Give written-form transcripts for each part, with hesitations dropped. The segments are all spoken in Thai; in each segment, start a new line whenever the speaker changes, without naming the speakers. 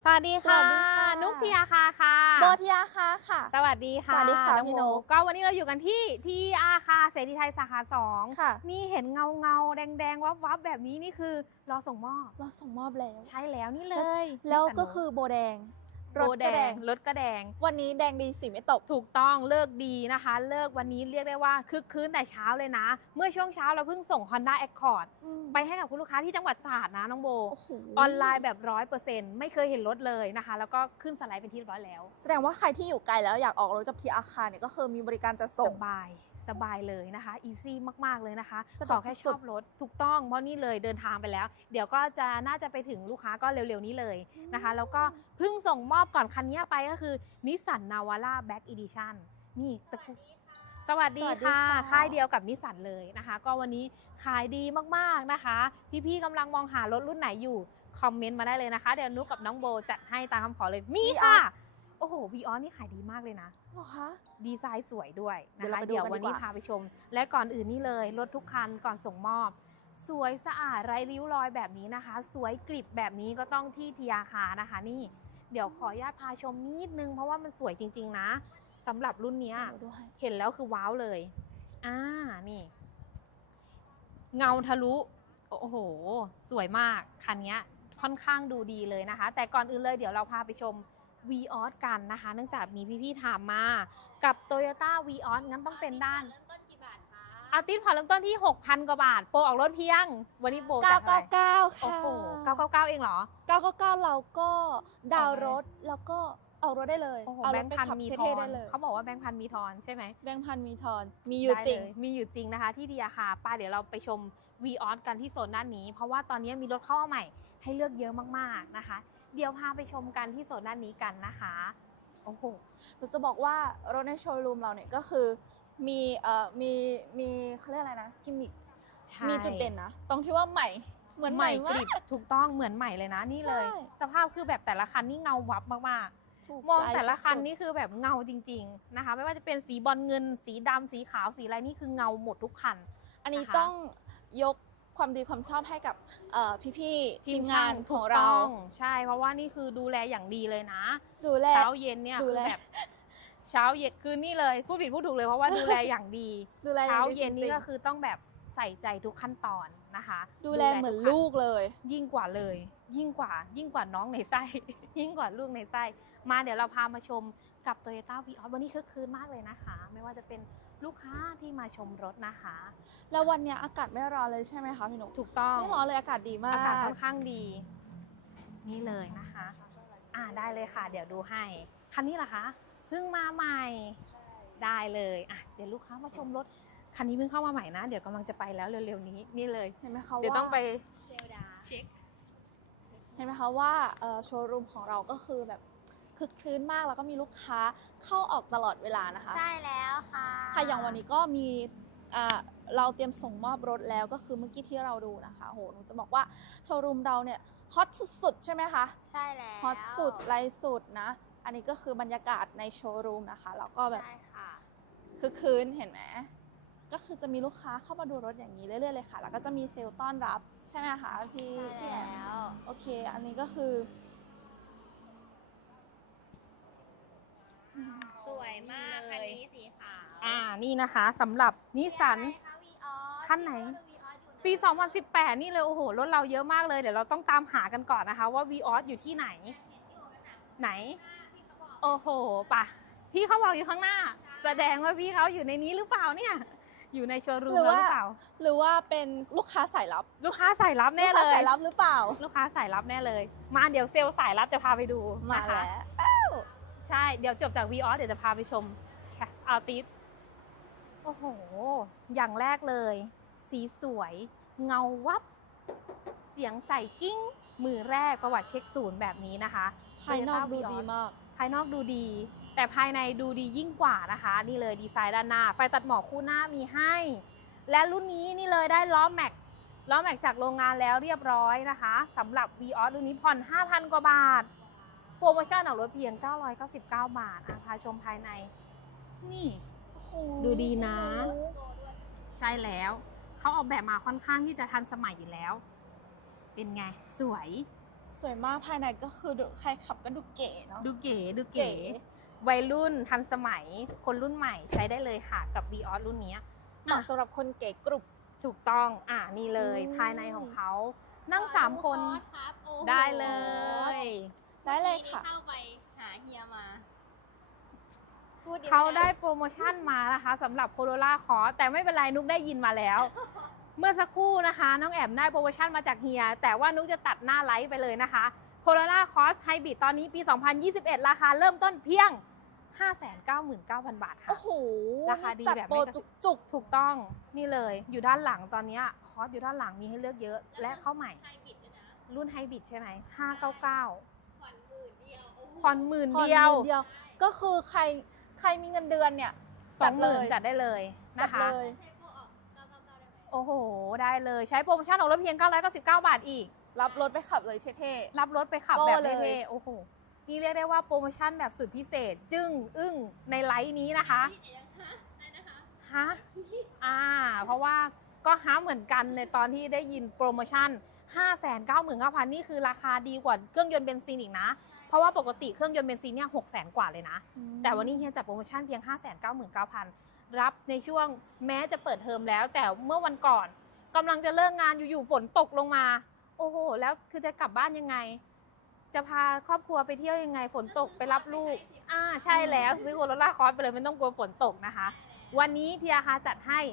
สวัสดี
ส
ค่ะ
วัสดีค่ะ
นุกทีอาคาค่ะ
โบทีอาคาค่ะ
สวัสดีค่ะ
สวัสดีค่ะ
น้อง
พี่
โม
นก
ก็วันนี้เราอยู่กันที่ทีอาคาเสรีไทยสาขา2
ค่ะ
นี่เห็นเงาแดงวับแบบนี้นี่คือรอส่งมอบ
เราส่งมอบแล้ว
ใช่แล้วนี่เลย
แล้วก็
นิสสัน
คือโบแดง
โบแดงรถก็แดง
วันนี้แดงดีสีไม่ตก
ถูกต้องเลิกดีนะคะ เลิกวันนี้เรียกได้ว่าคึกคืนแต่เช้าเลยนะ เมื่อช่วงเช้าเราเพิ่งส่ง Honda Accord ไปให้กับคุณลูกค้าที่จังหวัดตราดนะน้องโบ
โอ้โห
ออนไลน์แบบ 100%ไม่เคยเห็นรถเลยนะคะ แล้วก็ขึ้นสไลด์เป็นที่เรียบร้อยแล้ว
แสดงว่าใครที่อยู่ไกลแล้วอยากออกรถกับทีอาคาเนี่ยก็คือมีบริการจะส่ง
สบายเลยนะคะอีซี่มากๆเลยนะคะ
สะด
ข
ว
อก แค่ช
สุ
อ
ด
บรถถูกต้องเพราะนี่เลยเดินทางไปแล้ว เดี๋ยวก็จะน่าจะไปถึงลูกค้าก็เร็วๆนี้เลยนะคะ แล้วก็เพิ่งส่งมอบก่อนคันนี้ไปก็คือ Nissan Navara Black Edition นี่ตะกุสวัสดีค่ะค่ายเดียวกับนิสสันเลยนะคะ ก็วันนี้ขายดีมากๆนะคะ พี่ๆกำลังมองหารถรุ่นไหนอยู่คอมเมนต์มาได้เลยนะคะ เดี๋ยวนุกกับน้องโบจัดให้ตามคำขอเลยมีค่ะโอ้โหวีออสนี่ขายดีมากเลยนะ
เหรอคะ
ดีไซน์สวยด้วยนะ
เดี๋ยวเรา
คะ
ไปดู
เดี๋ยว
กันดีกว่า
วันนี้พาไปชม และก่อนอื่นนี่เลยรถทุกคันก่อนส่งมอบ สวยสะอาดไร้ริ้วรอยแบบนี้นะคะ สวยกริบแบบนี้ก็ต้องที่ทีอาคานะคะนี่เดี๋ยวขออนุญาตพาชมนิดนึงเพราะว่ามันสวยจริงๆนะสำหรับรุ่นเนี้ย
เดี๋ยวดูให้
เห็นแล้วคือว้าวเลยนี่เงาทะลุโอ้โหสวยมากคันนี้ค่อนข้างดูดีเลยนะคะ แต่ก่อนอื่นเลยเดี๋ยวเราพาไปชม Vios กันนะคะ เนื่องจากมีพี่ๆถามมากับ Toyota Vios งั้นต้องเป็นด้าน
เริ่มต้นกี่บาทคะ
อาทิตย์ผ่อนเริ่มต้นที่ 6,000 กว่าบาท โปรออกรถเพียง วันนี้โปรจัดเท่าไหร่
999
โอ้
ค่ะ
โห999 เองเหรอ
999เราก็ดาวน์รถแล้วก็ออกรถได้เลย
โอ้โห
เอา
แบ
รง ถ
ค์
ไป
พัน
ขับ
มีท
เท่
อ
ๆได้
น
เลย
เขาบอกว่าแบงค์พันมีทอนใช่ไหม
แบงค์พันมีทอนมีอยู่จริง
ได้เลยมีอยู่จริงนะคะที่ดีอาคาป้าเดี๋ยวเราไปชม Vios กันที่โซนด้านนี้ เพราะว่าตอนนี้มีรถเข้ามาใหม่ให้เลือกเยอะมากๆนะคะ เดี๋ยวพาไปชมกันที่โซนด้านนี้กันนะคะโอ้โห
หนูจะบอกว่ารถในโชว์รูมเราเนี่ยก็คือมีเขาเรียกอะไรนะกิมมิค
ใช่
มีจุดเด่นนะ ตรงที่ว่าใหม่เหมือนใหม่
ก
มา
ริบ
ก
ถูกต้องเหมือนใหม่เลยนะนี่เลย
ใช่
สภาพคือแบบแต่ละคันนี่เงาวับมากๆ
ถูก
มอง
ใจ
แต่ละคัน
สุดๆ
นี่คือแบบเงาจริงๆนะคะ ไม่ว่าจะเป็นสีบอลเงิน สีดำสีขาวสีอะไรนี่คือเงาหมดทุกคัน
อันนี้
นะคะ
ต้องยกความดีความชอบให้กับพี่ๆทีมงาน
ช่
ของ
ถูก
เรา
ต้องใช่เพราะว่านี่คือดูแลอย่างดีเลยนะ
ดูแล
เช้าเย็นเนี่ย
ดู
คือ
แล
แบบเช้าเย็นคือนี่เลยพูดผิดพูดถูกเลยเพราะว่าดูแลอย่างดี
ดูแล
เช้า
องดี
เย็นนี่
จริงๆ
ก็คือต้องแบบใส่ใจทุกขั้นตอนนะคะ
ดูแลเหมือน
ทุคั
ลูกเลย
ยิ่งกว่าเลย ยิ่งกว่าน้องในไส้ ยิ่งกว่าลูกในไส้มาเดี๋ยวเราพามาชมกับ Toyota Vios วันนี้คึกคืนมากเลยนะคะ ไม่ว่าจะเป็นลูกค้าที่มาชมรถนะคะ
แล้ววันเนี้ยอากาศไม่ร้อนเลยใช่ไหมคะพี่หนุก
ถูกต้อง
ไม่ร้อนเลยอากาศดีมาก
อากาศค่อนข้างดี นี่เลยนะคะ ได้เลยค่ะ เดี๋ยวดูให้ คันนี้เหรอคะเพิ่งมาใหม่ ได้เลยเดี๋ยวลูกค้ามาชมรถ คันนี้เพิ่งเข้ามาใหม่นะ เดี๋ยวกำลังจะไปแล้วเร็วๆนี้ นี่เลย
เห็นไหมคะ
เดี๋ยว
ว่า
ต้องไป
เซลดา
เช็ค
เห็นไหมคะว่าโชว์รูมของเราก็คือแบบคึกคลื้นมากแล้วก็มีลูกค้าเข้าออกตลอดเวลานะคะ
ใช่แล้วค่ะ
ค่ะอย่างวันนี้ก็มีเราเตรียมส่งมอบรถแล้วก็คือเมื่อกี้ที่เราดูนะคะโหหนูจะบอกว่าโชว์รูมเราเนี่ยฮอตสุดๆใช่ไหมคะ
ใช่แล้ว
ฮอตสุดไลฟ์สุดนะ อันนี้ก็คือบรรยากาศในโชว์รูมนะคะแล้วก็แบบ
ใช่ค่ะ
คึกคืนเห็นไหมก็คือจะมีลูกค้าเข้ามาดูรถอย่างนี้เรื่อยๆเลยค่ะ แล้วก็จะมีเซลล์ต้อนรับใช่ไหมคะพี่
ใช่
พี่แอ
แล้
ม
ว
โอเค อันนี้ก็คือ
สวยมาก
นี่เลย
คันนี้สีขาว
นี่นะคะสำหรับนิสสัน
มีอะไรคะ Vios
คันไหน
Vios อยู่
ปี 2018 นี่เลย โอ้โห รถเราเยอะมากเลย เดี๋ยวเราต้องตามหากันก่อนนะคะ ว่า Vios อยู่ที่ไหน ไหน โอ้โหป่ะ พี่เขาบอกอยู่ข้างหน้า แสดงว่าพี่เขาอยู่ในนี้หรือเปล่าเนี่ย อยู่ในโชว์รูม
หรือ
แล้ว
ว่า
หรือเปล่า
หรือว่าเป็นลูกค้าสายลับ
ลูกค้าสายลับแน่เล
ลูกค้าย สายลับหรือเปล่า
ลูกค้าสายลับแน่เลย มาเดี๋ยวเซลล์สายลับจะพาไปดู
มา
นะคะ
แล้ว
ใช่ เดี๋ยวจบจาก Vios เดี๋ยวจะพาไปชมอาร์ติสโอ้โห อย่างแรกเลย สีสวย เงาวับ เสียงใส่กิ้ง มือแรกประวัติเช็คศูนย์แบบนี้นะคะ
ภายนอก
Toyota
ดู
Vios
ดีมาก
ภายนอกดูดี แต่ภายในดูดียิ่งกว่านะคะ นี่เลยดีไซน์ด้านหน้า ไฟตัดหมอกคู่หน้ามีให้ และรุ่นนี้นี่เลยได้ล้อแม็กจากโรงงานแล้วเรียบร้อยนะคะสำหรับ Vios รุ่นนี้ผ่อน 5,000 กว่าบาท โปรโมชั่นออกรถเพียง 999 บาทพาชมภายใน นี่
โอ้โห
ดูดีนะ
โกด้วย
ใช่แล้ว เขาออกแบบมาค่อนข้างที่จะทันสมัยอยู่แล้ว เป็นไง สวย
สวยมากภายในก็คือดูใครขับก็ดูเก๋เนาะ
ดูเก๋ดู
เก๋
เก๋วัยรุ่นทันสมัยคนรุ่นใหม่ใช้ได้เลยค่ะกับ Vios รุ่นเนี้ย
เหมาะสำหรับคนเก๋กรุบ
ถูกต้องนี่เลย
อืม
ภายในของเขานั่ง3 คน
ครับโอ้โห
ได้เลย
ได้เลยค่ะ
เข้าไปหาเฮียมาพูดยอะนะ
เขาได้โปรโมชั่นมานะคะสำหรับ Corolla Cross แต่ไม่เป็นไรนุกได้ยินมาแล้ว เมื่อสักครู่นะคะ น้องแอมได้โปรโมชั่นมาจากเฮีย แต่ว่านุกจะตัดหน้าไลฟ์ไปเลยนะคะ Corolla Cross Hybrid ตอนนี้ปี 2021 ราคาเริ่มต้นเพียง 599,000 บาทค่ะ
โอ้โห
ราคาดี
จัด
แบบ
โปร
ไม่กระ
จุก
ถูกต้องนี่เลยอยู่ด้านหลังตอนเนี้ยคอร์สอยู่ด้านหลังมีให้เลือกเยอะและเข้าใหม่
ไฮบริดด้วยนะ
รุ่นไฮบริดใช่ไหม599
ผ่อนหมื่นเดียวโอ้โห
ผ่อนหมื่น
ๆผ่อน
เดียว
หมื่นเดียว ก็คือใครมีเงินเดือนเนี่ย
20,000จัดได้เลย
จัด
นะคะ
เลย
ใช้พวกออก999ได้ไหม
โอ้โห ได้เลยใช้โปรโมชั่นออกรถเพียง 999 บาทอีก
รับรถไปขับเลยเท่
รับรถไปขับ
โก้
แบบ
เลย
เท่ๆโอ้โห นี่เรียกได้ว่าโปรโมชั่นแบบสุดพิเศษ จึ้งอึ้งในไลฟ์นี้นะคะ
นี่เดี๋ยวฮะอะไรนะคะ
ฮะเพราะว่าก็ฮะเหมือนกันในตอนที่ได้ยินโปรโมชั่น 599,000 นี่คือราคาดีกว่าเครื่องยนต์เบนซินอีกนะ เพราะว่าปกติเครื่องยนต์เบนซินเนี่ย600,000 กว่าเลยนะ
ๆ
แต่วันนี้เฮียจัดโปรโมชั่นเพียง 599,000 รับในช่วงแม้จะเปิดเทอมแล้ว แต่เมื่อวันก่อนกำลังจะเลิกงานอยู่ๆฝนตกลงมา โอ้โห แล้วคือจะกลับบ้านยังไง จะพาครอบครัวไปเที่ยวยังไงฝนตกไปรับลูก ใช่แล้วซื้อโคโรล่าคอร์สไปเลยไม่ต้องกลัวฝนตกนะคะ วันนี้ทีอาคาจัดให้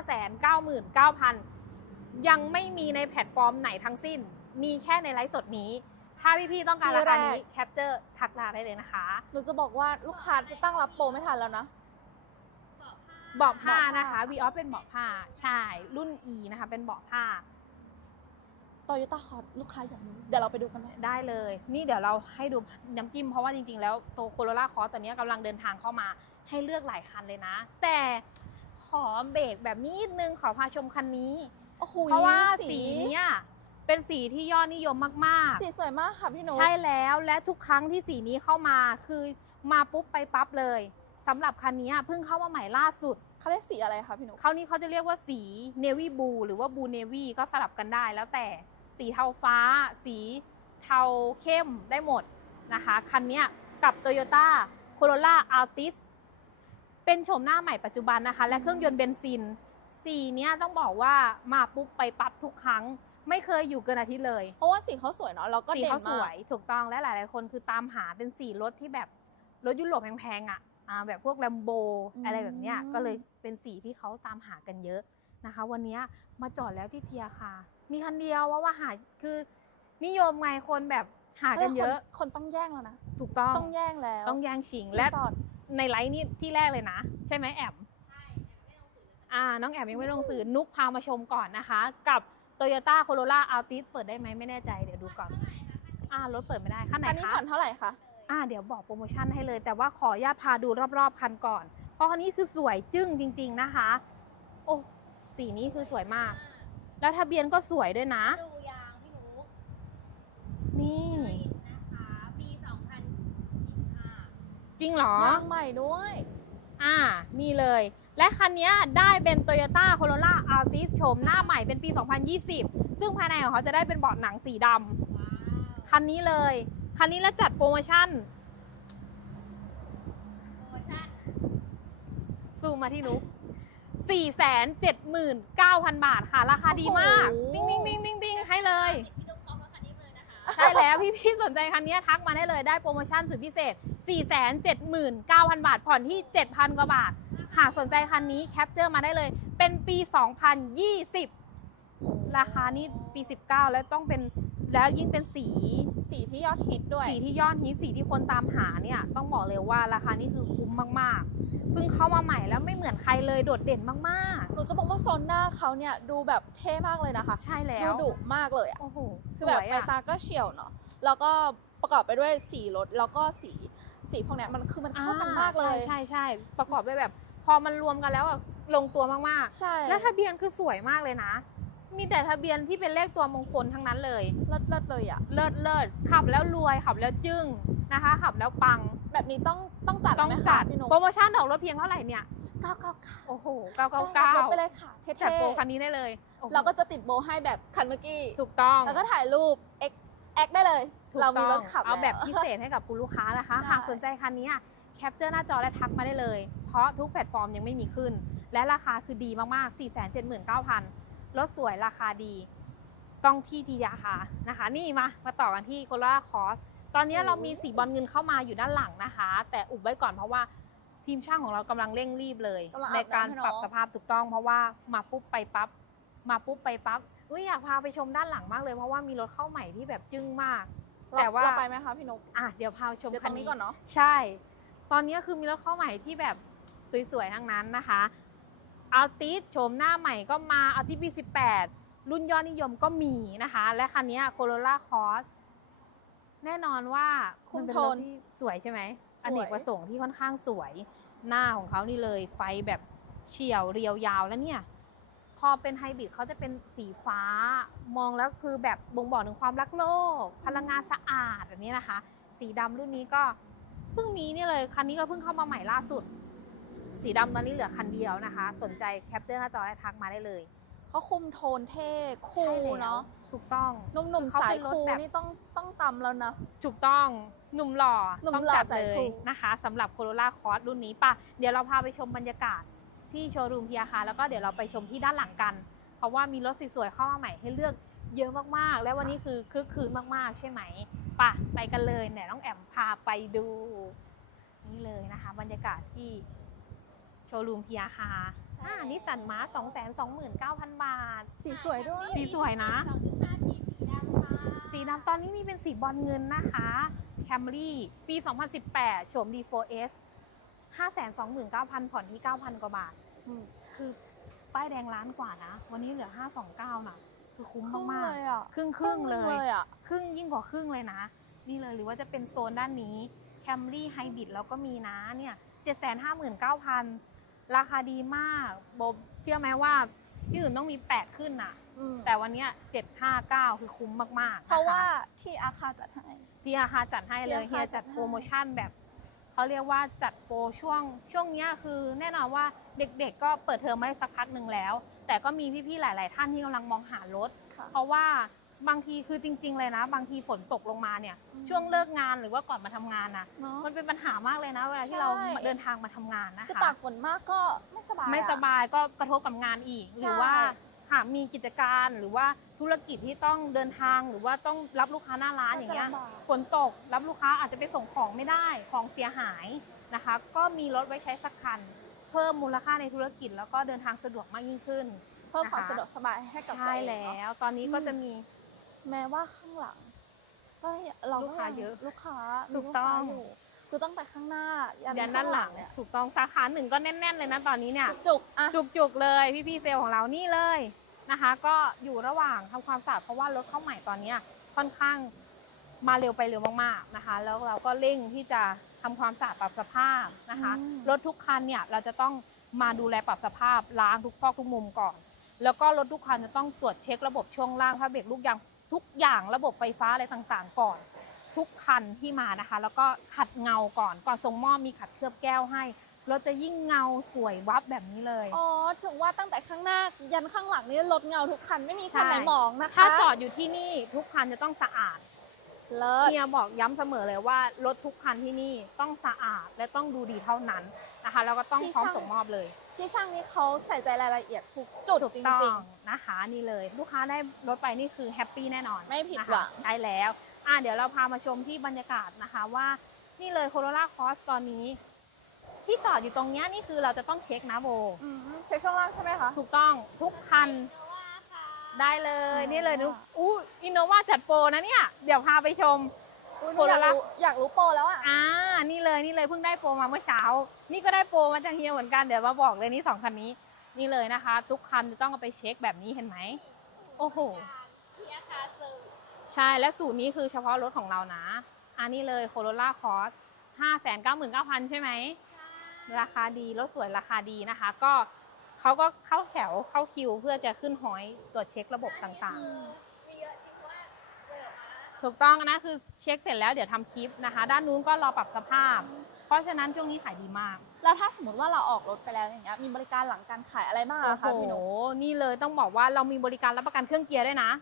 599,000 ยังไม่มีในแพลตฟอร์มไหนทั้งสิ้น มีแค่ในไลฟ์สดนี้ ถ้าพี่ๆต้องการราคานี้แคปเจอร์ทักไลน์ได้เลยนะคะ
หนูจะบอกว่าลูกค้าจะตั้งรับโปรไม่ทันแล้วนะ
เบาะผ้า
เบาะผ้าน
นะคะ Vios เป็นเบาะผ้าใช่รุ่น E นะคะเป็นเบาะผ้า
โตโยต้าคอร์ลูกค้าอยากรู้เดี๋ยวเราไปดูกันไหม
ได้เลย นี่เดี๋ยวเราให้ดูน้ำจิ้มเพราะว่าจริงๆ แล้วตัวโคโรล่าคอร์ตอนนี้กำลังเดินทางเข้ามาให้เลือกหลายคันเลยนะ แต่ขอเบรกแบบนี้นิดนึงขอพาชมคันนี้
โอ้โห
เพราะว่าสีเนี้ยเป็นสีที่ยอดนิยมมาก
สีสวยมากค่ะพี่หนู
ๆ ใช่แล้วและทุกครั้งที่สีนี้เข้ามาคือมาปุ๊บไปปั๊บเลยสำหรับคันนี้เพิ่งเข้ามาใหม่ล่าสุด
เขาเรียกสีอะไรคะพี่หนู
คราวนี้เขาจะเรียกว่าสีเนวี่บลูหรือว่าบลูเนวี่ก็สลับกันได้แล้วแต่สีเทาฟ้า สีเทาเข้มได้หมดนะคะคันนี้กับ Toyota Corolla Altis เป็นโฉมหน้าใหม่ปัจจุบันนะคะและเครื่องยนต์เบนซินสีเนี้ยต้องบอกว่ามาปุ๊บไปปั๊บทุกครั้งไม่เคยอยู่เกินอาทิตย์เลย
เพราะว่าสีเขาสวยเนาะแล้วก็
สี
เด่น
เขาส
มา
ว
ก
ยถูกต้องและหลายๆคนคือตามหาเป็นสีรถที่แบบรถยุโรปแพงๆแบบพวกแลมโบอะไรแบบเนี้ยก็เลยเป็นสีที่เขาตามหากันเยอะนะคะ วันนี้มาจอดแล้วที่เทียค่ะ มีคันเดียวว่าหาคือนิยมไงคนแบบหากันเยอะ
คนต้องแย่งแล้วนะ
ถูกต้อง
ต้องแย่งแล้ว
ต้องแย่งชิง
สี
และ
จอด
ในไลฟ์นี่ที่แรกเลยนะ ใช่ไหมแอม
ใช่ไม่ต้องซื้อ
น้องแอมยังไม่ลงสื่อนุกพามาชมก่อนนะคะ กับ Toyota Corolla Altis เปิดได้ไหมไม่แน่ใจเดี๋ยวดูก่อนรถเปิดไม่ได้ขั้นไหน
คันนี้
คะ
ผ่อนเท่าไหร่คะ
เดี๋ยวบอกโปรโมชั่นให้เลย แต่ว่าขออนุญาตพาดูรอบๆคันก่อน เพราะคันนี้คือสวยจึ้งจริง ๆนะคะ โอ้สีนี้คือสวยมาก แล้วทะเบียนก็สวยด้วยนะ
ดูยางพี่หนู
นี่
นะคะปี2025
จริงเหรอ
ยางใหม่ด้วย
นี่เลย และคันนี้ได้เป็น Toyota Corolla Altis โฉมหน้าใหม่เป็นปี 2020 ซึ่งภายในของเขาจะได้เป็นเบาะหนังสีดำ
ว้าว
คันนี้เลย คันนี้แล้วจัดโปรโมชั่น
โปรโมชั่น
ซูมมาที่นุ๊ก479,000 บาทค่ะ ราคาดีมาก
โอ้โห
ติ้งติ้งติ้งติ้งติ้งให้เลย
ติดพี่นุ๊กพร้อมกับคันนี้เลยนะคะ
ใช่แล้วพี่ๆสนใจคันนี้ทักมาได้เลยได้โปรโมชั่นสุดพิเศษ 479,000 บาท ผ่อนที่ 7,000 กว่าบาท หากสนใจคันนี้แคปเจอร์มาได้เลย เป็นปี 2020 ราคานี่ปี 19 แล้วต้องเป็นแล้วยิ่งเป็นสี
สีที่ยอดฮิตด้วย
สีที่ยอดฮิตสีที่คนตามหาเนี่ยต้องบอกเลยว่าราคานี้คือคุ้มมากๆเพิ่งเข้ามาใหม่แล้วไม่เหมือนใครเลยโดดเด่นมาก
หนูจะบอกว่าโซนหน้าเขาเนี่ยดูแบบเท่มากเลยนะคะ
ๆ ใช่แล้
ดู
ว
ดุมากเลยอะ
โอ้โห
คือแบบ
สวย
ไฟ
อะ
ตาก็เฉียวเนาะ แล้วก็ประกอบไปด้วยสีรถ แล้วก็สีพวกเนี้ยมันคือมันเข้ากันมากเลย
ใช่ใช่ประกอบด้วยแบบ พอมันรวมกันแล้วอะลงตัวมาก
ใช่
ๆ แล้วทะเบียนคือสวยมากเลยนะ มีแต่ทะเบียนที่เป็นเลขตัวมงคลทั้งนั้นเลย
เลิศเลยอะ
เลิศขับแล้วรวยขับแล้วจึ้งนะคะ ขับแล้วปัง
แบบนี้ต้องจัด
ต้อง
ไหม
จั
คะ
ด
พี่นุ๊ก
โปรโมชั่นออกรถเพียงเท่าไหร่เนี่ย
999
โอ้โห
รถไปเลย
999
ค่ะ เท่
จัดโปรคันนี้ได้เลยโอ้โห
ๆเราก็จะติดโบให้แบบคันเมื่อกี้
ถูกต้อง
แล้วก็ถ่ายรูปแอคได้เลย
ถูก
เรามี
ต้
ร
อง
ถขับ
เอาแบบ
ล้ว
พิเศษให้กับคุณลูกค้านะคะ
ใช่
หากสนใจคันนี้แคปเจอร์หน้าจอและทักมาได้เลย เพราะทุกแพลตฟอร์มยังไม่มีขึ้น และราคาคือดีมากๆ 479,000 รถสวยราคาดี ต้องที่ทีราคานะคะ นี่มาต่อกันที่ Corolla Cross ตอนนี้เรามีสีบอลเงินเข้ามาอยู่ด้านหลังนะคะ แต่อุบไว้ก่อนเพราะว่าทีมช่างของเรากำลังเร่งรีบเลย
กำลัง
ใน
อาบน้ำ
การ
ให้
ปรับ
น้อง
สภาพถูกต้องเพราะว่ามาปุ๊บไปปั๊บอุ๊ยอยากพาไปชมด้านหลังมากเลยเพราะว่ามีรถเข้าใหม่ที่แบบจึ้งมาก แต่ว่า
เราไปไหมคะพี่นุ๊ก
เดี๋ยวพาชม
เดี๋ยว
คั
ตรงนี้ก่อนเนาะ
ใช่ ตอนนี้คือมีรถเข้าใหม่ที่แบบสวยๆทั้งนั้นนะคะอัลติสโฉมหน้าใหม่ก็มาอัลติส B18 รุ่นยอดนิยมก็มีนะคะ และคันนี้ Corolla Cross แน่นอนว่า
คุม
นเป็น
โท
ร
น
ถที่สวยใช่ไหม
สวย
อเนกประสงค์ที่ค่อนข้างสวย หน้าของเขานี่เลยไฟแบบเฉียวเรียวยาวแล้วเนี่ย พอเป็นไฮบริดเขาจะเป็นสีฟ้ามองแล้วคือแบบบ่งบอกถึงความรักโลก พลังงานสะอาดแบบนี้นะคะ สีดำรุ่นนี้ก็เพิ่งมีนี่เลยคันนี้ก็เพิ่งเข้ามาใหม่ล่าสุด สีดำตอนนี้เหลือคันเดียวนะคะ สนใจแคปเจอร์หน้าจอและทักมาได้เลย
เขาคุมโทนเท่คู
ใช่
ล
แล้ว
เนาะ
ถูกต้อง
หนุ่ม
คือ
ๆสาย
เป็นรถ
คูล
แบบ
นี่ต้องตำแล้วนะ
ถูกต้องหนุ่มหล่อ
หนุ่ม
ต้อง
หล่อ
จัด
สาย
เล
ครู
ยนะคะสำหรับ Corolla Cross รุ่นนี้ป่ะ เดี๋ยวเราพาไปชมบรรยากาศที่โชว์รูมทีอาคารแล้วก็เดี๋ยวเราไปชมที่ด้านหลังกัน เพราะว่ามีรถสวยๆเข้ามาใหม่ให้เลือกเยอะมากๆ และวันนี้คือคึกคืนมากๆ ใช่ไหมป่ะไปกันเลยเนี่ยน้องแอมพาไปดู นี่เลยนะคะ บรรยากาศที่โชว์รูมทีอาคารนิสสันมาร์229,000 บาท
สีสวยด้วย
สีสวยนะ
2.5T สีดำค่ะ
สีดำตอนนี้มีเป็นสีบอลเงินนะคะ Camry ปี 2018 โฉม D4S 529,000 ผ่อนที่ 9,000 กว่าบาท คือป้ายแดงล้านกว่านะ วันนี้เหลือ 529นะคือคุ้ม
ครึ่ง
มา
เล
ก
ยอ่ะ
ๆ ครึ่งเลย
อ่ะ
ครึ่งยิ่งกว่าครึ่งเลยนะ นี่เลยหรือว่าจะเป็นโซนด้านนี้ Camry Hybrid แล้วก็มีนะเนี่ย 759,000 ราคาดีมากโบเชื่อไหมว่าที่อื่นต้องมี8ขึ้นน่ะ แต่วันเนี้ย759 คือคุ้มมากๆ
เพราะ
นค
ว่าที่อาคาจัดให้
พี่อาคาจัดให้เลย
พี่อาคา
เฮียจัด
จัดให้
โปรโมชั่นแบบเขาเรียกว่าจัดโปรช่วงเนี้ยคือแน่นอนว่าเด็กๆก็เปิดเทอมมาได้สักพักหนึ่งแล้ว แต่ก็มีพี่ๆหลายๆท่านที่กำลังมองหารถ
ค่ะ
เพราะว่าบางทีคือจริง ๆเลยนะ บางทีฝนตกลงมาเนี่ย
อืม
ช่วงเลิกงานหรือว่าก่อนมาทำงานนะ
เนาะ
มันเป็นปัญหามากเลยนะเวลาที่
ใช่
เราเดินทางมาทำงานนะ
คือ
คะ
ตากฝนมากก็ไม่สบาย
ไม่
อะ
สบายก็กระทบกับงานอีก
ใช่
หรือว่าหากมีกิจการหรือว่าธุรกิจที่ต้องเดินทางหรือว่าต้องรับลูกค้าหน้าร้านอย่างเงี้ย
ก็จะลำบาก
ฝนตกรับลูกค้าอาจจะไปส่งของไม่ได้ของเสียหายนะคะ ก็มีรถไว้ใช้สักคัน เพิ่มมูลค่าในธุรกิจแล้วก็เดินทางสะดวกมากยิ่งขึ้น
เพิ่มความ
นะคะ
สะดวกสบายให้กับตัว
ใช่
เอง
แล้
เนาะ
ว ตอนนี้ก็จะมี
แม้ว่าข้างหลังก็เรา
ลูกค้าเยอะ
ลูกค้า
ถูกต้อง
มีลูค้ายู่คือตั้งแต่ข้างหน้ายัน
ยันด้านหลัง
เนี่ย
ถูกต้องสาขาหนึ่งก็แน่นๆเลยนะตอนนี้เนี่ย
จุกๆอ่ะ
จุกๆเลยพี่ๆเซลล์ของเรานี่เลยนะคะ ก็อยู่ระหว่างทำความสะอาดเพราะว่ารถเข้าใหม่ตอนเนี้ยค่อนข้างมาเร็วไปเร็วมากๆนะคะ แล้วเราก็เร่งที่จะทำความสะอาดปรับสภาพนะคะ รถทุกคันเนี่ยเราจะต้องมาดูแลปรับสภาพล้างทุกซอกทุกมุมก่อน แล้วก็รถทุกคันจะต้องตรวจเช็คระบบช่วงล่างผ้าเบรกทุกอย่างระบบไฟฟ้าอะไรต่างๆก่อน ทุกคันที่มานะคะ แล้วก็ขัดเงาก่อนส่งมอบมีขัดเคลือบแก้วให้รถจะยิ่งเงาสวยวับแบบนี้เลย
อ๋อถึงว่าตั้งแต่ข้างหน้ายันข้างหลังนี่รถเงาทุกคันไม่มีคัน
ใช่
ไหนหมองนะคะ
ถ้าจอดอยู่ที่นี่ทุกคันจะต้องสะอาด
เลิศ
เฮียบอกย้ำเสมอเลยว่ารถทุกคันที่นี่ต้องสะอาดและต้องดูดีเท่านั้นนะคะแล้วก็ต้องพร้อมส่งมอบเลย
พี่ช่างนี่เขาใส่ใจรายละเอียดทุกจุด
ถูก
จ
ต้อ
ริ
ง
ง
นะคะนี่เลยลูกค้าได้รถไปนี่คือแฮปปี้แน่นอน
ไม่ผิด
นะคะ
หวัง
ใช่แล้วเดี๋ยวเราพามาชมที่บรรยากาศนะคะว่านี่เลย Corolla Cross ตอนนี้ที่จอดอยู่ตรงเนี้ยนี่คือเราจะต้องเช็คนะโบ
เช็คช่วงล่างใช่ไหมคะ
ถูกต้องทุกคัน
โนวาค่ะ
ได้เลย
อ่านี่
นี่เลยดูอินโนวาจัดโปรนะเนี่ยเดี๋ยวพาไปชม
อุ๊ย
โคโรล่า
อยากรู้โปรแล้วอ่ะ
นี่เลยเพิ่งได้โปรมาเมื่อเช้า นี่ก็ได้โปรมาจากเฮียเหมือนกันเดี๋ยวมาบอกเลยนี่2คันนี้นี่เลยนะคะ ทุกคันจะต้องเอาไปเช็คแบบนี้เห็นไหมโอ้โห
ที่อาคาเซอร์วิส
ใช่และสูตรนี้คือเฉพาะรถของเรานะนี่เลย Corolla Cross 599,000 ใช่ไหมราคาดีรถสวยราคาดีนะคะ ก็เขาก็เข้าแถวเข้าคิวเพื่อจะขึ้นหอยตรวจเช็คระบบต่าง
มีเยอะจริงว่าเกิดมา
ถูกต้องนะคือเช็คเสร็จแล้วเดี๋ยวทำคลิปนะคะ ด้านนู้นก็รอปรับสภาพ เพราะฉะนั้นช่วงนี้ขายดีมาก
แล้วถ้าสมมติว่าเราออกรถไปแล้วอย่างเงี้ยมีบริการหลังการขายอะไรบ้าง
โอ้
อะ
โห
คะพี่นุ๊ก
นี่เลยต้องบอกว่าเรามีบริการรับประกันเครื่องเกียร์ด้วยนะ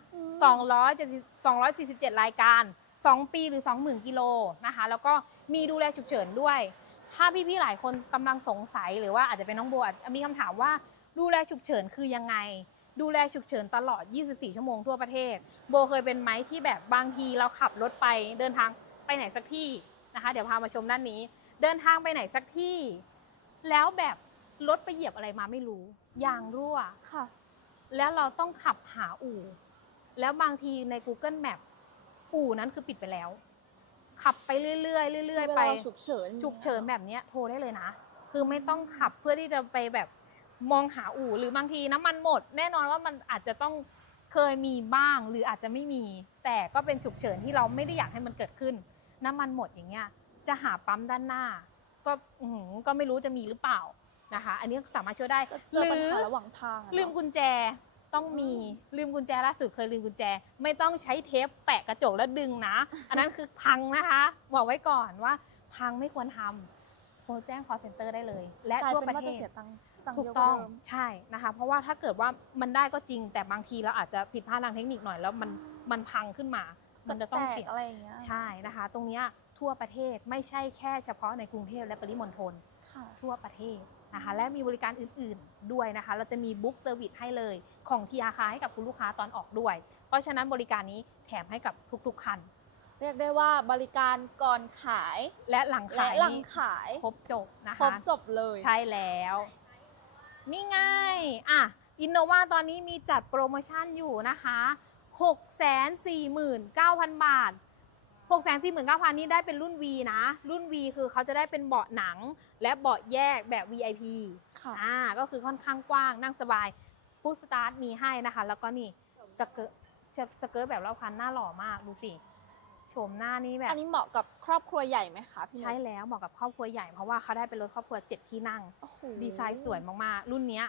247 รายการ 2 ปีหรือ 20,000 กิโลนะคะ แล้วก็มีดูแลฉุกเฉินด้วย ถ้าพี่ๆหลายคนกำลังสงสัยหรือว่าอาจจะเป็นน้องโบอาจจะมีคำถามว่าดูแลฉุกเฉินคือยังไง ดูแลฉุกเฉินตลอด 24 ชั่วโมงทั่วประเทศ โบเคยเป็นไหมที่แบบบางทีเราขับรถไปเดินทางไปไหนสักที่นะคะ เดี๋ยวพามาชมด้านนี้ เดินทางไปไหนสักที่ แล้วแบบรถไปเหยียบอะไรมาไม่รู้ยางรั่ว
ค่ะ
แล้วเราต้องขับหาอู่ แล้วบางทีใน Google Map อู่นั้นคือปิดไปแล้ว ขับไปเรื่อยๆเรื่อยๆไป
เวลาเราฉุกเฉิน
ฉุกเฉินแบบเนี้ยโทรได้เลยนะ คือไม่ต้องขับเพื่อที่จะไปแบบมองหาอู่ หรือบางทีน้ำมันหมด แน่นอนว่ามันอาจจะต้องเคยมีบ้างหรืออาจจะไม่มี แต่ก็เป็นฉุกเฉินที่เราไม่ได้อยากให้มันเกิดขึ้น น้ำมันหมดอย่างเงี้ย จะหาปั๊มด้านหน้า ก็ก็ไม่รู้จะมีหรือเปล่านะคะ อันนี้สามารถช่วยได้
ก็เจอปัญหาระหว่างทางอะเนอะ
ลืมกุญแจต้องมี ลืมกุญแจล่าสุดเคยลืมกุญแจ ไม่ต้องใช้เทปแปะกระจกแล้วดึงนะ อันนั้นคือพังนะคะบอกไว้ก่อนว่าพังไม่ควรทำโทรแจ้ง call center ได้เลย และ
กลาย
ทั่ว
เป็น
ประ
ว่า
เท
จะ
ศ
เสียตังค์
ถู
เย
ก
อะก
ต้
ว่า
อง
เดิม
ใช่นะคะ เพราะว่าถ้าเกิดว่ามันได้ก็จริง แต่บางทีเราอาจจะผิดพลาดทางเทคนิคหน่อยแล้วมันพังขึ้นมา มันจะต้อง
แต
เสีย
กอะไรอย่างเงี้ย
ใช่นะคะ ตรงเนี้ยทั่วประเทศไม่ใช่แค่เฉพาะในกรุงเทพและปริมณฑล
ค่ะ
ทั่วประเทศนะคะ และมีบริการอื่นๆด้วยนะคะ เราจะมีบุ๊กเซอร์วิสให้เลยของทีอาคาให้กับคุณลูกค้าตอนออกด้วย เพราะฉะนั้นบริการนี้แถมให้กับทุกๆคัน
เรียกได้ว่าบริการก่อนขาย
และหลัง
และ
ขาย
หลัง
นี่
ขาย
ครบจบนะ
ครบ
คะ
จบเลย
ใช่แล้ว นี่ไงอ่ะอินโนวาตอนนี้มีจัดโปรโมชั่นอยู่นะคะ 649,000 บาท 649,000 นี่ได้เป็นรุ่น V นะ รุ่น V คือเขาจะได้เป็นเบาะหนังและเบาะแยกแบบ VIP
ค่ะ
ก็คือค่อนข้างกว้างนั่งสบายพุชสตาร์ทมีให้นะคะ แล้วก็นี่สเกิร์ตแบบรอบคันหน้าหล่อมากดูสิโฉมหน้านี่แบบ
อันนี้เหมาะกับครอบครัวใหญ่ไหมคะพี่นุ๊ก
ใช่แล้วเหมาะกับครอบครัวใหญ่เพราะว่าเขาได้เป็นรถครอบครัว7ที่นั่ง
โอ้โห
ดีไซน์สวยมากๆ รุ่นเนี้ย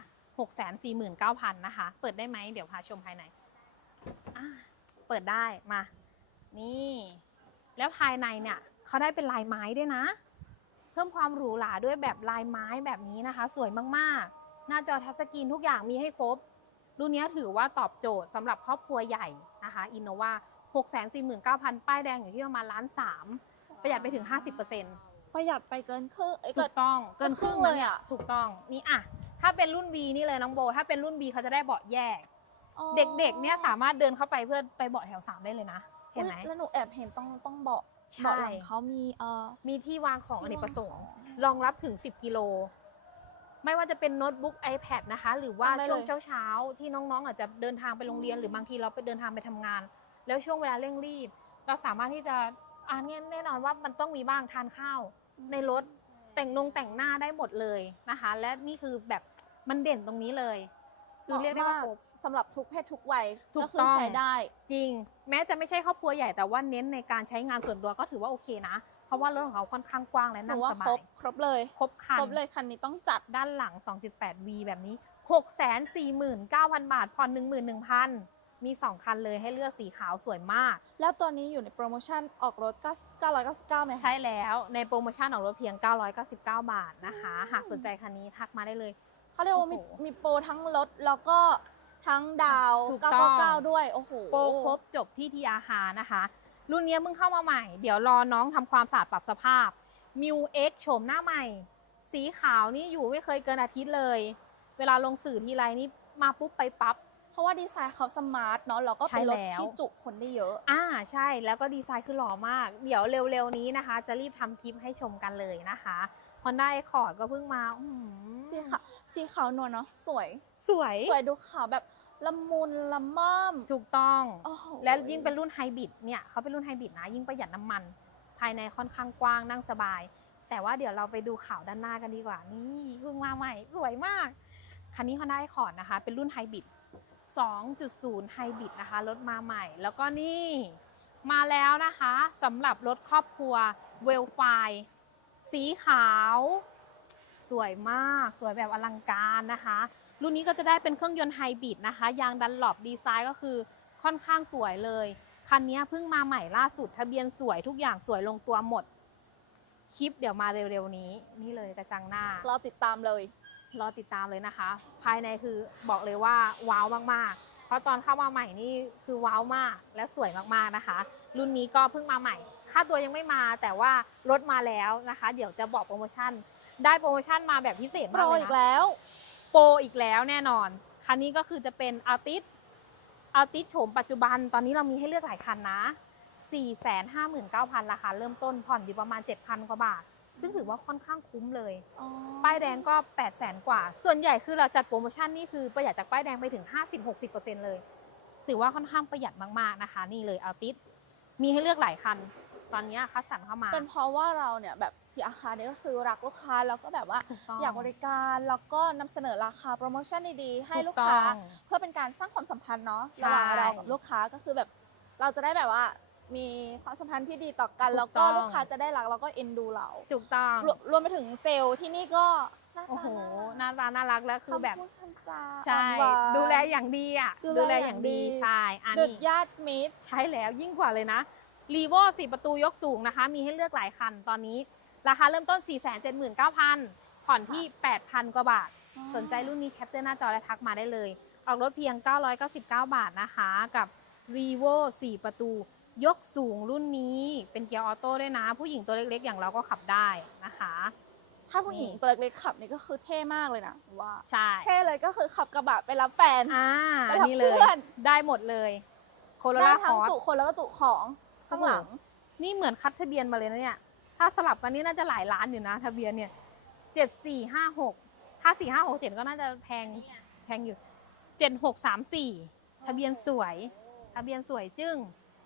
649,000 นะคะ เปิดได้ไหมเดี๋ยวพาชมภายในอ่ะเปิดได้มา นี่ แล้วภายในเนี่ยเขาได้เป็นลายไม้ด้วยนะ เพิ่มความหรูหราด้วยแบบลายไม้แบบนี้นะคะ สวยมากๆ หน้าจอทัชสกรีนทุกอย่างมีให้ครบ รุ่นนี้ถือว่าตอบโจทย์สำหรับครอบครัวใหญ่นะคะอินโนวา649,000 ป้ายแดงอยู่ที่ประมาณ1.3 ล้านประหยัดไปถึง 50%
ประหยัดไปเกินครึ่งเอ้ย
ถูกต้องเกินครึ่ง
เลย
นะ
อะ
ถูกต้องนี่อ่ะถ้าเป็นรุ่น V นี่เลยน้องโบ ถ้าเป็นรุ่น B เขาจะได้เบาะแยก
อ๋อ
เด็กๆเนี่ยสามารถเดินเข้าไปเพื่อไปเบาะแถว 3 ได้เลยนะ เห็นไหม
อุ๊ยแล้วหนูแอบเห็นต้องเบาะ
ใช่
เบาะหลังเขามี
มีที่วางของอ
ที่
เนกประสงค์
วางของ
รองรับถึง 10 กิโล ไม่ว่าจะเป็นโน้ตบุ๊ก iPad นะคะ หรือว่า
ตั้งได้
ช่วง
เลย
เช้าๆที่น้องๆอาจจะเดินทางไปโรงเรียน หรือบางทีเราไปเดินทางไปทำงาน แล้วช่วงเวลาเร่งรีบ เราสามารถที่จะเนี่ยแน่นอนว่ามันต้องมีบ้างทานข้าว ในรถแต่งหน้าได้หมดเลยนะคะ และนี่คือแบบมันเด่นตรงนี้เลย คือเรียกได้ว่าครบ
สำหรับทุกเพศทุกวัย
ถูก
ก็คื
ต้
อ
อง
ใช้ได้
จริง แม้จะไม่ใช่ครอบครัวใหญ่แต่ว่าเน้นในการใช้งานส่วนตัวก็ถือว่าโอเคนะ เพราะว่ารถของเขาค่อนข้างกว้างและ
หนู
นั่ง
ว่า
สบา
คร
ย
บครบเลย
ครบคัน
ครบเลยคันนี้ต้องจัด
ด้านหลัง 2.8V แบบนี้ 649,000 บาท ผ่อน 11,000 มี 2 คันเลยให้เลือกสีขาวสวยมาก
แล้วตัวนี้อยู่ในโปรโมชั่นออกรถ999ไหมคะ
ใช่แล้วในโปรโมชั่นของรถเพียง 999 บาทนะคะ หากสนใจคันนี้ทักมาได้เลย
เขาเรียกว่ามี
โอ้โห
มีโปรทั้งรถแล้วก็ทั้งดาว
ถูกต้อง
999ด้วยโอ้โห
โปรครบจบที่ทีอาคานะคะ รุ่นนี้เพิ่งเข้ามาใหม่ เดี๋ยวรอน้องทำความสะอาดปรับสภาพ m i X โฉมหน้าใหม่ สีขาวนี่อยู่ไม่เคยเกินอาทิตย์เลย เวลาลงสื่อทีไรนี่มาปุ๊บไปปั๊บ
เพราะว่าดีไซน์เขาสมาร์ทเนาะแล้วก็เป็นรถ
ใช่แล้ว
ที่จุคนได้เยอะ
ใช่แล้วก็ดีไซน์คือหล่อมาก เดี๋ยวเร็วๆนี้นะคะ จะรีบทำคลิปให้ชมกันเลยนะคะ Honda Accord ก็เพิ่งมาอื้อหือ
สีขาวนวลเนาะสวย
สวย
สวยดูขาวแบบละมุนละม่อม
ถูกต้อง
โอ้โห
และยิ่งเป็นรุ่นไฮบริดเนี่ยเขาเป็นรุ่นไฮบริดนะยิ่งประหยัดน้ำมัน ภายในค่อนข้างกว้างนั่งสบาย แต่ว่าเดี๋ยวเราไปดูข่าวด้านหน้ากันดีกว่า นี่เพิ่งมาใหม่สวยมาก คันนี้ Honda Accord นะคะ เป็นรุ่นไฮบริด 2.0 ไฮบริดนะคะรถมาใหม่ แล้วก็นี่มาแล้วนะคะสำหรับรถครอบครัวเวลไฟสีขาว สวยมากสวยแบบอลังการนะคะ รุ่นนี้ก็จะได้เป็นเครื่องยนต์ไฮบริดนะคะ ยางดันหลบดีไซน์ก็คือค่อนข้างสวยเลยคันนี้เพิ่งมาใหม่ล่าสุดทะเบียนสวยทุกอย่างสวยลงตัวหมดคลิปเดี๋ยวมาเร็วๆนี้นี่เลยกระจังหน้า
เราติดตามเลย
รอติดตามเลยนะคะ ภายในคือบอกเลยว่าว้าวมากๆ เพราะตอนเข้ามาใหม่นี่คือว้าวมากและสวยมากๆนะคะ รุ่นนี้ก็เพิ่งมาใหม่ ค่าตัวยังไม่มาแต่ว่ารถมาแล้วนะคะ เดี๋ยวจะบอกโปรโมชั่น ได้โปรโมชั่นมาแบบพิเศษ
โป
มาร กเลย
อีก
นะ
แล้ว
โปรอีกแล้วแน่นอน คันนี้ก็คือจะเป็นอัลติสโฉมปัจจุบันตอนนี้เรามีให้เลือกหลายคันนะ 459,000 ราคาเริ่มต้นผ่อนอยู่ประมาณ 7,000 กว่าบาท ซึ่งถือว่าค่อนข้างคุ้มเลย ป้ายแดงก็ 800,000 กว่า ส่วนใหญ่คือเราจัดโปรโมชั่นนี่คือประหยัดจากป้ายแดงไปถึง 50-60% เลย ถือว่าค่อนข้างประหยัดมากๆนะคะ นี่เลยอัลติสมีให้เลือกหลายคัน ตอนนี้คัดสรรเข้ามา
เป็นเพราะว่าเราเนี่ยแบบที่อาคารนี้ก็คือรักลูกค้าแล้วก็แบบว่า
ถูกต้อง
อยากบริการแล้วก็นำเสนอราคาโปรโมชั่นดีๆให้
ถู
ลูก
ต้
ค้า
อง
เพื่อเป็นการสร้างความสัมพันธ์เนาะ
ใช่
ระหว่างเรากับลูกค้าก็คือแบบเราจะได้แบบว่ามีความสัมพันธ์ที่ดีต่อกัน
ถูก
แล้วก็
ต้อง
ลูกค้าจะได้รักแล้วก็เอ็นดูเรา
ถูกต้อง
รวมไปถึงเซลล์ที่นี่ก็หน้าตา
โอ้โหหน้าตาน่ารักแล้วคือแบบ
คำพูดคำจา
ใช่
อ่อนหวาน
ดูแลอย่างดีอ่ะ
ดูแลอย่างดี
ใช่อัน
ดุด
นี้
ญาติมิตร
ใช้แล้วยิ่งกว่าเลยนะรีโว4ประตูยกสูงนะคะ มีให้เลือกหลายคันตอนนี้ ราคาเริ่มต้น 479,000 ผ่อนที่ 8,000 กว่าบาท สนใจรุ่นนี้แคปเจอร์หน้าจอและทักมาได้เลย ออกรถเพียง 999 บาทนะคะ กับ Revo 4 ประตู ยกสูงรุ่นนี้เป็นเกียร์ออโต้ด้วยนะ ผู้หญิงตัวเล็กๆ อย่างเราก็ขับได้นะคะ
ถ้าผู้หญิงตัวเล็กๆขับนี่ก็คือเท่มากเลยนะว่า
ใช่
เท่เลยก็คือขับกระบะไปรับแฟน
อ่า
ไปกับ
นี่เลย
เพื่อน
ได้หมดเลยโคโร
ได้
ล่าค
ทั้ง
อร์ส
จุคนแล้วก็จุของข้างหลัง
นี่เหมือนคัดทะเบียนมาเลยนะเนี่ย ถ้าสลับกันนี่น่าจะหลายล้านอยู่นะทะเบียนเนี่ย7456ถ้า4567ก็น่าจะแพงอยู่7634ทะเบียนสวย ทะเบียนสวยจึ้ง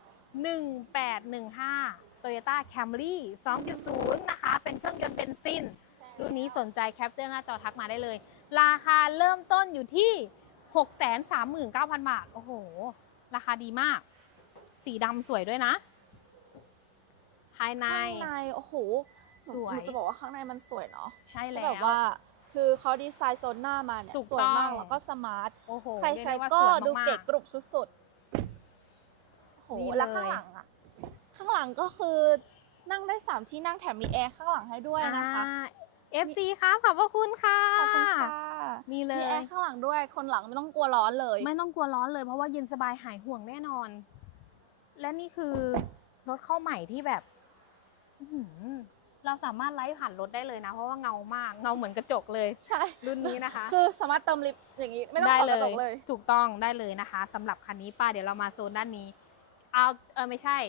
1815 Toyota Camry 2.0 นะคะ เป็นเครื่องยนต์เบนซิน รุ่นนี้สนใจแคปเจอร์หน้าจอทักมาได้เลย ราคาเริ่มต้นอยู่ที่ 639,000 บาท โอ้โห ราคาดีมาก สีดำสวยด้วยนะ ภายใน
ข้างในโอ้โห
สวย
หนูจะบอกว่าข้างในมันสวยเนาะ
ใช่แล้ว
แบบว่าคือเขาดีไซน์โซนหน้ามาเนี่ย
ถูก
สวยมาก
ต้อง
แล้วก็สมาร์ท
โอ้โห
ใครใช้
เยได้ว่า
ก็
สวย
ดู
มากๆ
เก๋กรุบสุดๆโอ้โห
นี่
แล้ว
เลย
ข้างหลังอะข้างหลังก็คือนั่งได้3ที่นั่งแถมมีแอร์ข้างหลังให้ด้วยนะคะ
FC ครับขอบพระคุณค่ะ
ขอบคุณค่ะ
นี่เล
มี
ย
แอร์ข้างหลังด้วย คนหลังไม่ต้องกลัวร้อนเลย
ไม่ต้องกลัวร้อนเลยเพราะว่าเย็นสบายหายห่วงแน่นอน และนี่คือรถเข้าใหม่ที่แบบอื้อหือเราสามารถไลฟ์ผ่านรถได้เลยนะ เพราะว่าเงามากเงาเหมือนกระจกเลย
ใช่
รุ่นนี้นะคะ
คือสามารถเติมลิฟต์อย่างนี้ไม่ต้องขอกระจกเลย
ถูกต้องได้เลยนะคะสำหรับคันนี้ป้าเดี๋ยวเรามาโซนด้านนี้เอาไม่ใช่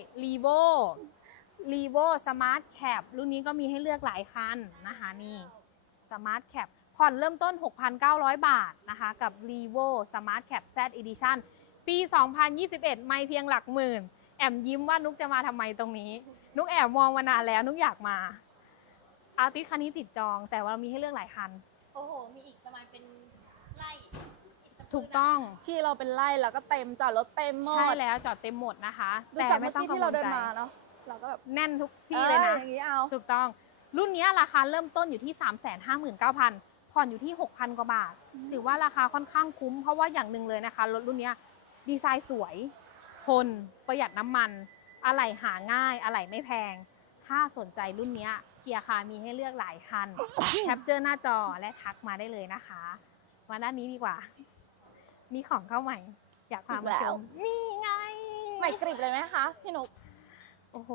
Revo Smart Cap รุ่นนี้ก็มีให้เลือกหลายคันนะคะนี่ Smart Cap ผ่อนเริ่มต้น 6,900 บาทนะคะกับ Revo Smart Cap Z Edition ปี 2021 ไม่เพียงหลักหมื่น แอมยิ้มว่านุกจะมาทำไมตรงนี้ นุกแอบมองมานานแล้วนุกอยากมาอาร์ติสคันนี้ติดจอง แต่ว่ามีให้เลือกหลายคัน
โอ้โห มีอีกประมาณเป็นไร่
ถูกต้อง
ที่เราเป็นไล่แล้วก็เต็มจอดรถเต็มหม
ใช่
ด
แล้วจอดเต็มหมดนะคะ
ดูจากเมื่อกี้ที่เราเดินมาเนาะเราก็แบบ
แน่นทุกที่เลยนะ
อย่างนี้เอา
ถูกต้อง รุ่นนี้ราคาเริ่มต้นอยู่ที่ 359,000 ผ่อนอยู่ที่ 6,000 กว่าบาท ถือว่าราคาค่อนข้างคุ้ม เพราะว่าอย่างหนึ่งเลยนะคะรถรุ่นนี้ดีไซน์สวย ทน ประหยัดน้ำมัน อะไหล่หาง่าย อะไหล่ไม่แพง ถ้าสนใจรุ่นนี้เกียร์คามีให้เลือกหลายคัน แคปเจอร์หน้าจอและทักมาได้เลยนะคะ มาด้านนี้ดีกว่า มีของเข้าใหม่ อยากพา
อีก
มา
แล้
ช
ว
ม นี่ไง
ใหม่กริบเลยไหมคะพี่นุ๊ก
โอ้โห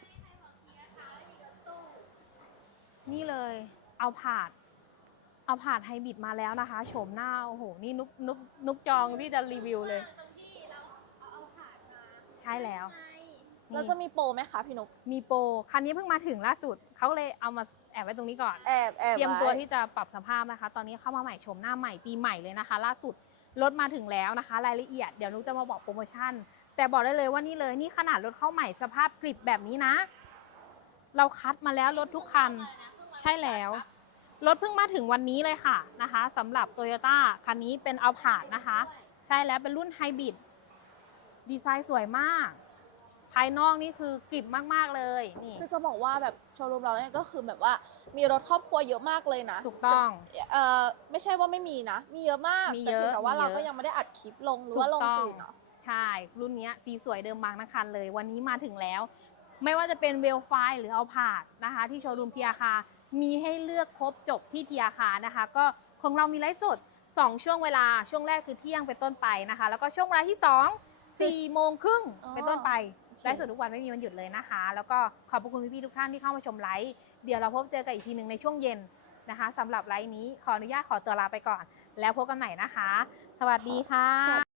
นี่เลย เอาผาดไฮบริดมาแล้วนะคะ โฉมหน้า โอ้โห นี่นุกจองที่จะรีวิวเลย
ตรงที่เราเอาผ่านมา
ใช่แล้ว
ไง
แล้วจะมีโปรไหมคะพี่นุ๊ก
มีโปร คันนี้เพิ่งมาถึงล่าสุด เขาเลยเอามาแอบไว้ตรงนี้ก่อน
แอบ
เตรียมตัว
ไว้
ที่จะปรับสภาพนะคะ ตอนนี้เข้ามาใหม่โฉมหน้าใหม่ปีใหม่เลยนะคะ ล่าสุดรถมาถึงแล้วนะคะ รายละเอียดเดี๋ยวนุกจะมาบอกโปรโมชั่น แต่บอกได้เลยว่านี่เลยนี่ขนาดรถเข้าใหม่สภาพกริบแบบนี้นะ เราคัดมาแล้วรถทุกคัน ใช่แล้ว รถเพิ่งมาถึงวันนี้เลยค่ะนะคะสำหรับ Toyota คันนี้เป็นเอาผาดนะคะ ใช่แล้วเป็นรุ่นไฮบริดดีไซน์สวยมาก ภายนอกนี่คือกริบมากๆเลยนี่
คือจะบอกว่าแบบโชว์รูมเราเนี่ยก็คือแบบว่ามีรถครอบครัวเยอะมากเลยนะ
ถูกต้อง
ไม่ใช่ว่าไม่มีนะ มีเยอะมาก
มี
แต่
เยอะ
เพียงแต่ว่า
มีเย
เรา
อะ
ก็ยังไม่ได้อัดคลิปลงหรือว่าลง
ถูกต้อง
สื่อเนาะ
ใช่รุ่นเนี้ยสีสวยเดิมบางทั้งคันเลยวันนี้มาถึงแล้ว ไม่ว่าจะเป็นเวลไฟหรือเอาผาดนะคะที่โชว์รูมทีอาคามีให้เลือกครบจบที่ทีอาคานะคะก็ของเรามีไลฟ์สด2ช่วงเวลาช่วงแรกคือเที่ยงเป็นต้นไปนะคะแล้วก็ช่วงเวลาที่2 4 โมงครึ่งเป็นต้นไปไลฟ์สดทุกวันไม่มีวันหยุดเลยนะคะแล้วก็ขอบพระคุณพี่ๆทุกท่านที่เข้ามาชมไลฟ์เดี๋ยวเราพบเจอกันอีกทีหนึ่งในช่วงเย็นนะคะสำหรับไลฟ์นี้ขออนุญาตขอตัวลาไปก่อนแล้วพบกันใหม่นะคะสวัสดีค่ะ